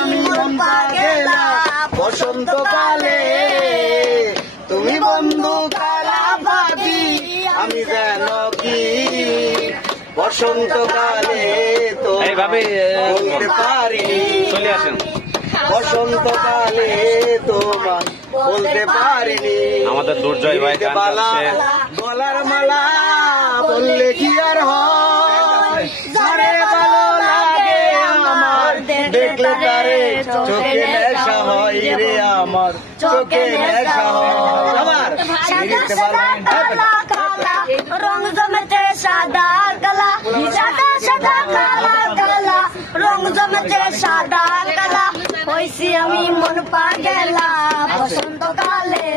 আমি মন পাগেলা বসন্তকালে, তুমি বন্ধু কালা ভাবি আমি যেন কি বসন্তকালে তো বলতে পারি, চলে আসেন। বসন্তকালে তোমার বলতে পারিনি। আমাদের দুর্জয় ভাই গান গাচ্ছে। গলার মালা বললে কি আর হয়, যারে ভালো লাগে আমার দেখলে তারে চোখে নেশা হয় রে, আমার চোখে নেশা হয়। আমার রং জমেছে সাদা কালা, সাদা সাদা কালা কালা, রং জমেছে সাদা কালা, হইছি আমি মন পাগেলা বসন্তকালে,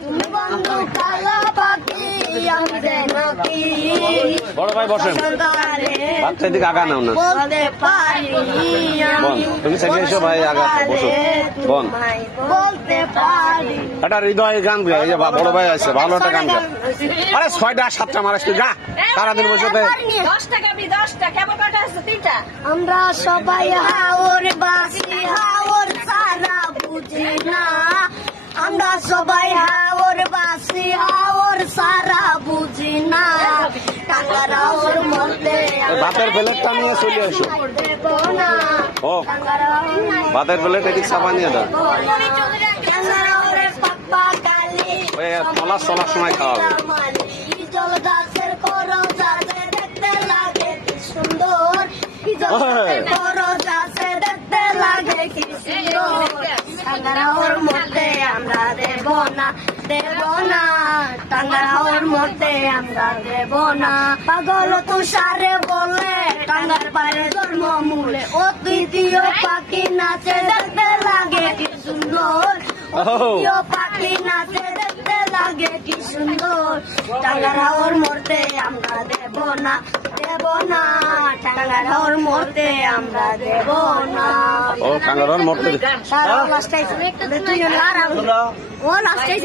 তুমি বন্ধু কালা পাখি আমি যেন কি বড় ভাই বসেন, বাচ্চা দিকে আগা নাও না, বলতে পারি বল তুমি সেটা এসো ভাই, আগা বসো, বল বলতে পারি। একটা হৃদয় গান গা, এই যে বড় ভাই আছে ভালো একটা গান গা। আরে 6টা 7টা মারাস তুই গা, সারাদিন বসে 10 টাকা 10 টাকা কেমন কাটা আছে 3টা। আমরা সবাই হাওর বাসি হাওর সারা বুঝি না, আমরা সবাই হাওর বাসি হাওর সারা বুঝি না, টাঙ্গারাওর মধ্যে ভাতের প্লেটটা নিয়ে চলে এসো। ও ভাতের প্লেট এদিক চাপা নিয়ে দাও, টাঙ্গারাওরের পাপ্পা কালি ওই তলার সময় খাওয়া হবে। জল গাছের করো যাতে দেখতে লাগে কি সুন্দর, করো যাতে দেখতে লাগে কি সুন্দর, টাঙ্গারাওর মধ্যে আমরা দেব না দেব না, টাঙ্গারাওর মধ্যে আমরা দেব না। পাগল তুষারে বলে টাঙ্গার পারে জন্ম মূলে, অদ্বিতীয় পাখি নাচে দেখতে লাগে কি সুন্দর, অদ্বিতীয় পাখি নাচে দেখতে লাগে কি সুন্দর, টাঙ্গারাওর মধ্যে আমরা দেব না দেব না, টাঙ্গারাওর মধ্যে আমরা দেব না। ও টাঙ্গারাওর মধ্যে লাস্ট টাইম তুই আর ও লাস্ট টাইম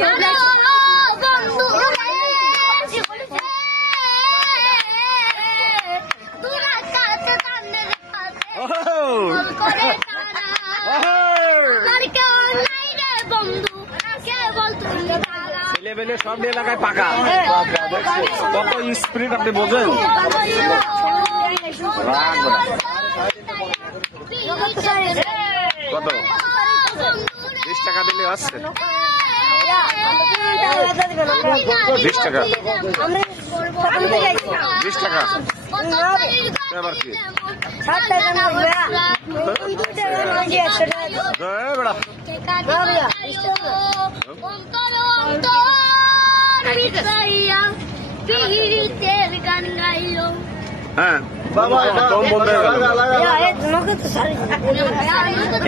বন্ধু ছেলেবেলে সব এলাকায় পাকা, কত স্পিরিট আপনি বোঝেন। কত 20 টাকা দিলে আসছে, 20 টাকা 20 টাকা এবার কি হ্যাঁ কম বন্ধ হয়ে গেল,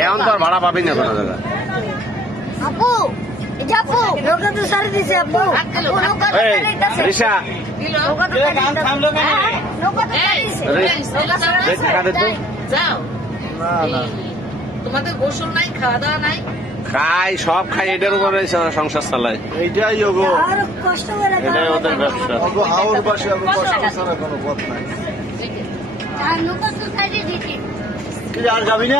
এখন তো আর ভাড়া পাবি না কোনো জায়গায়। আপু আপু নৌকা তো সারি দিছে, আপু রিসা তোমাদের গোসল নাই, খাওয়া দাওয়া নাই, খাই সব খাই, এটার উপরে সংসার চালায়, এইটাই কষ্ট করে এটাই ওদের ব্যবসা। হাওর বাসে কষ্ট ছাড়া কোনো পথ নাই। নৌকা তো সারি দিছে আর যাবি না?